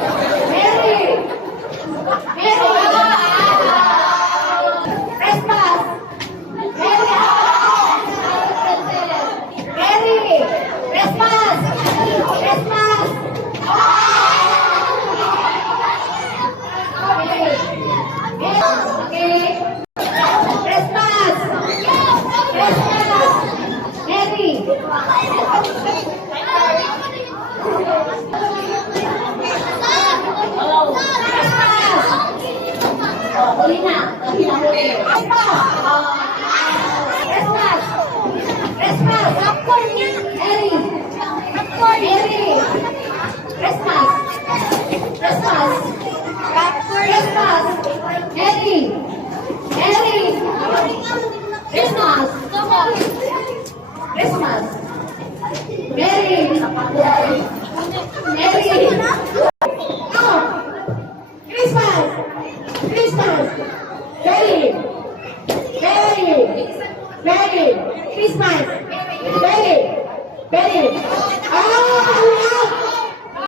Merry! Christmas! Merry! Merry! Christmas! Christmas! Okay. Christmas! Christmas! Merry! Huli na. Christmas! Christmas! Merry! Merry! Christmas! Christmas! Christmas! Merry! Merry! Christmas! Christmas! Merry! Merry! Oh! Christmas! Christmas! Merry! Merry! Merry! Christmas! Merry! Merry!